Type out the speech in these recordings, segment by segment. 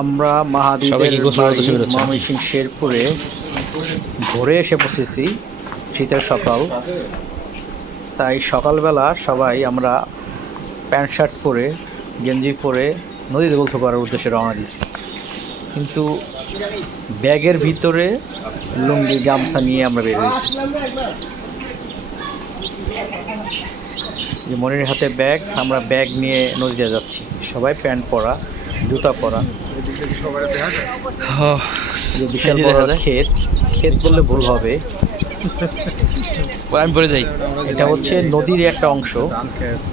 আমরা ময়মনসিংহ শেরপুরে ভোরে এসে পৌঁছেছি, শীতের সকাল। তাই সকালবেলা সবাই আমরা প্যান্ট শার্ট পরে গেঞ্জি পরে নদীতে গোসল করার উদ্দেশ্যে রওনা দিছি। কিন্তু ব্যাগের ভিতরে লুঙ্গি গামছা নিয়ে আমরা বের হয়েছি। মনির হাতে ব্যাগ, আমরা ব্যাগ নিয়ে নদীতে যাচ্ছি। সবাই প্যান্ট পরা, জুতা পরা। বিশাল বড় ক্ষেত বললে ভুল হবে, আমি পরে যাই। এটা হচ্ছে নদীর একটা অংশ।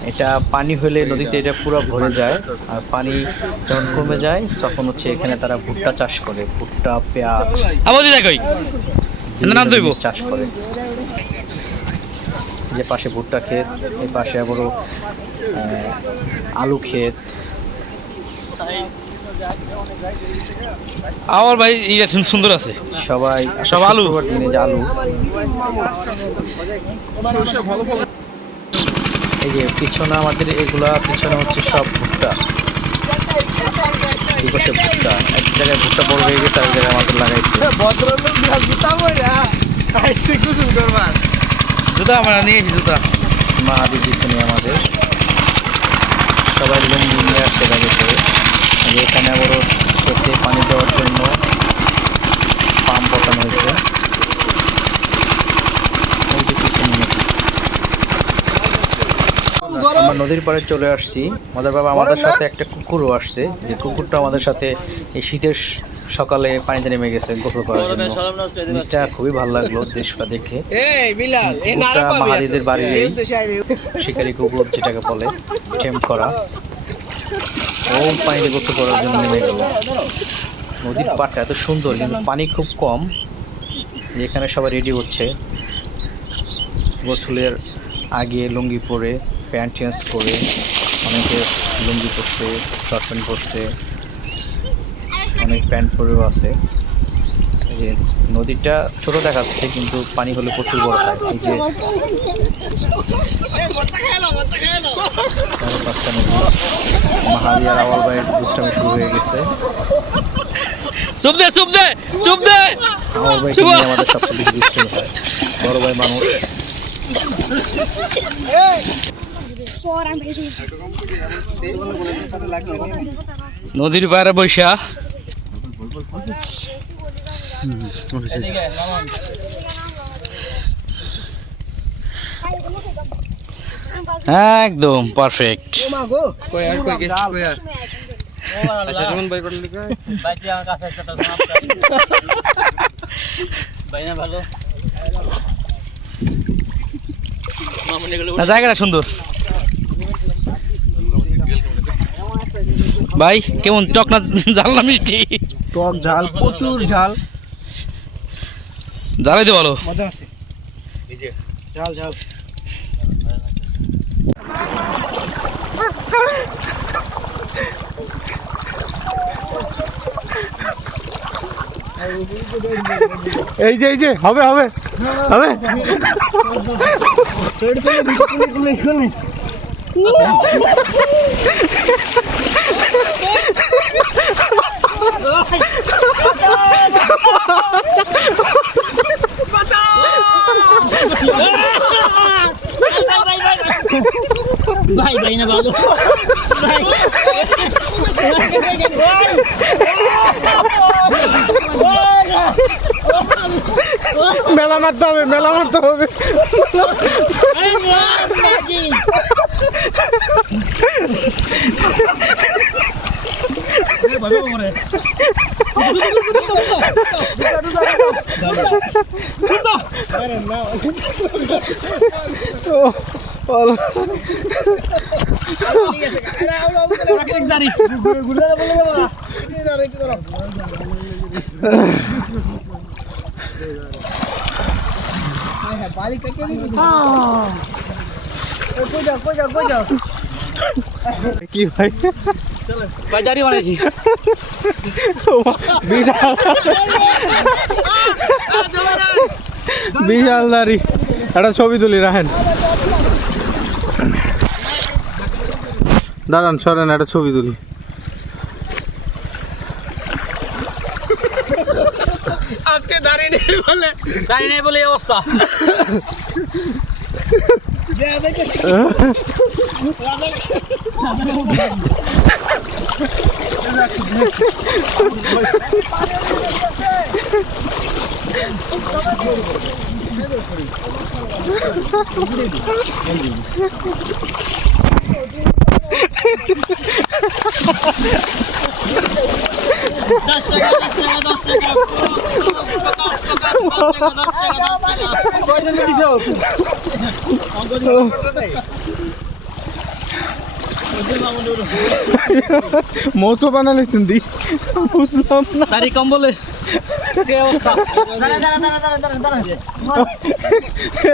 এটা পানি হলে নদীতে এটা পুরো ভরে যায়, আর পানি যখন কমে যায় তখন হচ্ছে এখানে তারা ভুট্টা চাষ করে। ভুট্টা, পেঁয়াজ চাষ করে। যে পাশে ভুট্টা ক্ষেত, এই পাশে আবারও আলু ক্ষেত। আমার ভাই এটা সুন্দর আছে, সবাই সব আলু দিনে যে আলু। এই যে পিছনে আমাদের এগুলা, পিছনে হচ্ছে সব ভুট্টা। এই পাশে ভুট্টা, এক জায়গায় ভুট্টা বড় হয়ে গেছে, আর এক জায়গায় আমাদের লাগাইছে। জুতা আমরা নিয়েছি, জুতা মাহাদি দিচ্ছেন আমাদের। সবাই লুঙ্গি নিয়ে আসছে ব্যাগে করে। এখানে আবারও খেতে পানি দেওয়ার জন্য পাম্প বসানো হয়েছে। আমরা নদীর পাড়ে চলে আসছি। মজার বাবা আমাদের সাথে একটা কুকুরও আসছে, যে কুকুরটা আমাদের সাথে এই শীতের সকালে পানিতে নেমে গেছে গোসল করার জন্য। জিনিসটা খুবই ভালো লাগলো দেশটা দেখে। মাহাদিদের বাড়ির শিকারি কুকুর যেটাকে বলে, টেম করা, ও পানিতে গোসল করার জন্য নেমে গেল। নদীর পাড়টা এত সুন্দর, কিন্তু পানি খুব কম। এখানে সবাই রেডি হচ্ছে গোসলের আগে। লুঙ্গি পরে, প্যান্ট চেঞ্জ করে, অনেকে লুঙ্গি পরছে, শর্ট প্যান্ট পরছে, অনেক প্যান্ট পরেও আছে। এই যে নদীটা ছোট দেখাচ্ছে, কিন্তু পানি হলে প্রচুর বড় হয়। এই যে পাঁচটা নদী। মাহাদি আর আওয়াল ভাইয়ের দুষ্টামি শুরু হয়ে গেছে। আওয়াল ভাই আমাদের সবচেয়ে বেশি দুষ্টামি হয়, বড় ভাই মানুষ। নদীর পাড়ে বৈশা একদম পারফেক্ট। জায়গাটা সুন্দর ভাই। কেমন টক না ঝাল না মিষ্টি? টক ঝাল, প্রচুর ঝাল। জ্বালাইতে ভালো, মজা আছে। এই যে ঝাল ঝাল। এই যে হবে হবে হবে। ভাই ভাই না ভালো মেলা মারতে হবে, মেলা মারতে হবে। কি ভাই বাজারি বানাইছি বিশাল বিশাল দাড়ি। একটা ছবি তুলি রাখেন। দাঁড়ান সরেন একটা ছবি তুলি। আজকে দাঁড়িয়ে নেই বলে এই অবস্থা। মৌসুম বানালেছেন দি বুঝলাম না। তারই কম বলে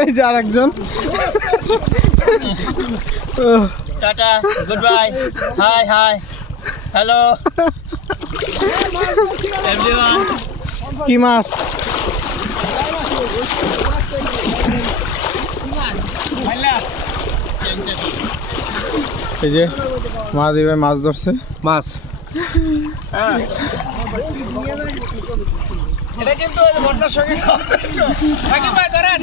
এই যে আরেকজন। Tata, good bye, high high, hello everyone. কি মাছ? এই যে মাহাদি ভাই মাছ ধরছে। মাছ এটা কিন্তু ভর্তার সঙ্গে খাওয়া যায় তো। রাকিব ভাই ধরেন।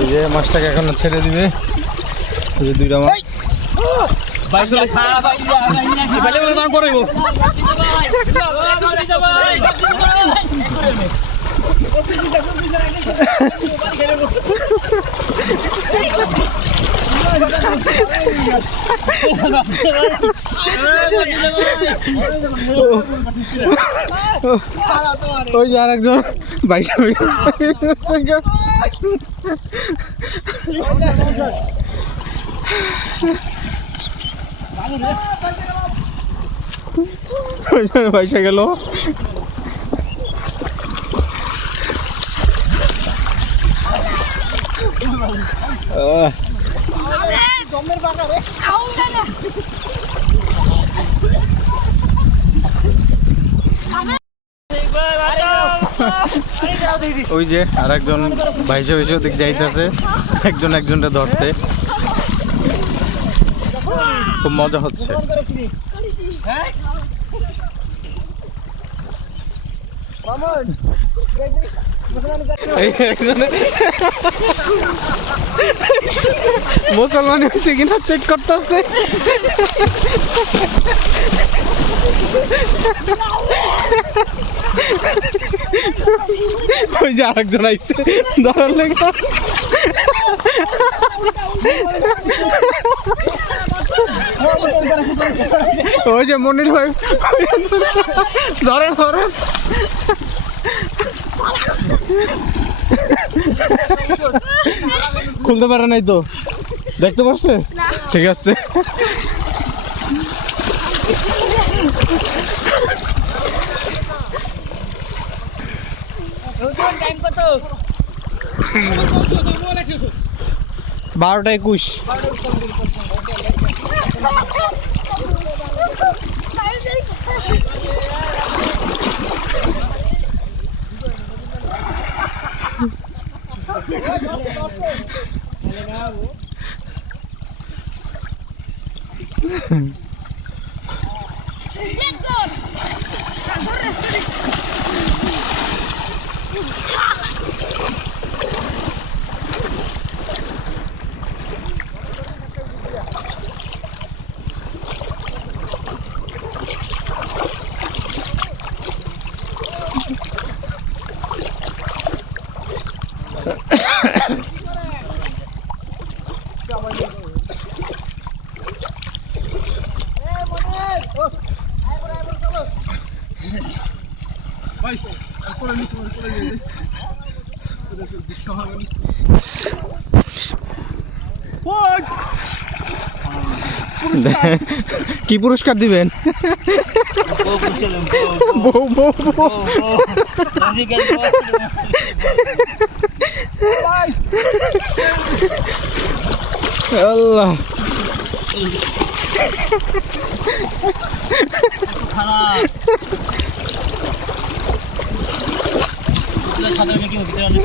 এই যে মাছটাকে এখন ছেড়ে দিবে। এই যে দুইটা মাছ। ওই যে আরেকজন বাইশা বাইশা গেল। ওই যে আরেকজন ভাইসে ভাইসে ওদিকে যাইতেছে, একজন একজনটা ধরতে। খুব মজা হচ্ছে। মুসলমান হয়েছে কিনা চেক করতেছে। ওই যে আরেকজন আইছে ধরার লেগে। ওই যে মনির ভাই ধরেন ধরেন। খুলতে পারে নাই তো, দেখতে পারছে? ঠিক আছে। টাইম কত? 12:21। কি পুরস্কার দিবেন? বউ বউ বউ আল্লাহ খারাপ সাঁতার কি ভিতরে অনেক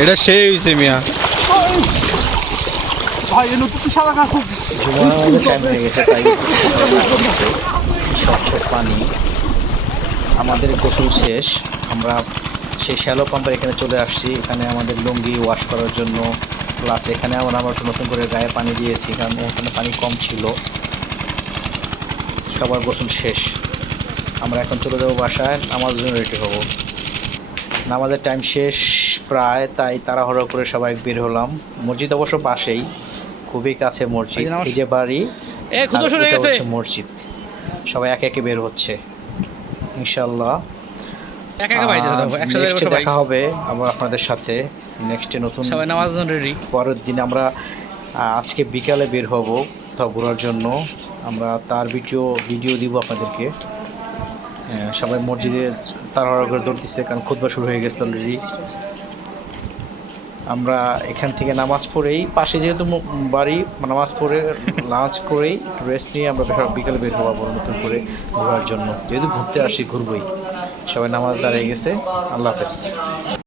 এটা সেই হয়েছে মিয়া। জুমার টাইম হয়ে গেছে, তাই লাগছে স্বচ্ছ পানি। আমাদের গোসল শেষ, আমরা সেই শ্যালো পাম্পের এখানে চলে আসছি। এখানে আমাদের লুঙ্গি ওয়াশ করার জন্য, প্লাস এখানে আমরা একটু নতুন করে গায়ে পানি দিয়েছি, কারণ ওখানে পানি কম ছিল। সবার গোসল শেষ, আমরা এখন চলে যাবো বাসায়, নামাজের জন্য রেডি হব। নামাজের টাইম শেষ প্রায়, তাই তাড়াহুড়ো করে সবাই বের হলাম। মসজিদ অবশ্য পাশেই, খুবই কাছে মসজিদ। এই যে বাড়ি, আর ওটা হচ্ছে মসজিদ। সবাই একে একে বের হচ্ছে ইনশাল্লাহ। নেক্সটে দেখা হবে আবার আপনাদের সাথে, নেক্সটে নতুন পরের দিন। আমরা আজকে বিকালে বের হব কোথাও ঘোরার জন্য, আমরা তার ভিডিও দিব আপনাদেরকে। সবাই মসজিদে তাড়াহুড়ো করে দৌড়তেছে, কারণ খুতবা শুরু হয়ে গেছে অলরেডি। আমরা এখান থেকে নামাজ পড়েই, পাশে যেহেতু বাড়ি, নামাজ পড়ে লাঞ্চ করেই রেস্ট নিয়ে আমরা বিকালে বের হবো আবার নতুন করে ঘোরার জন্য। যেহেতু ঘুরতে আসি, ঘুরবই। সবাই নামাজ দাঁড়িয়ে গেছে। আল্লাহ হাফেজ।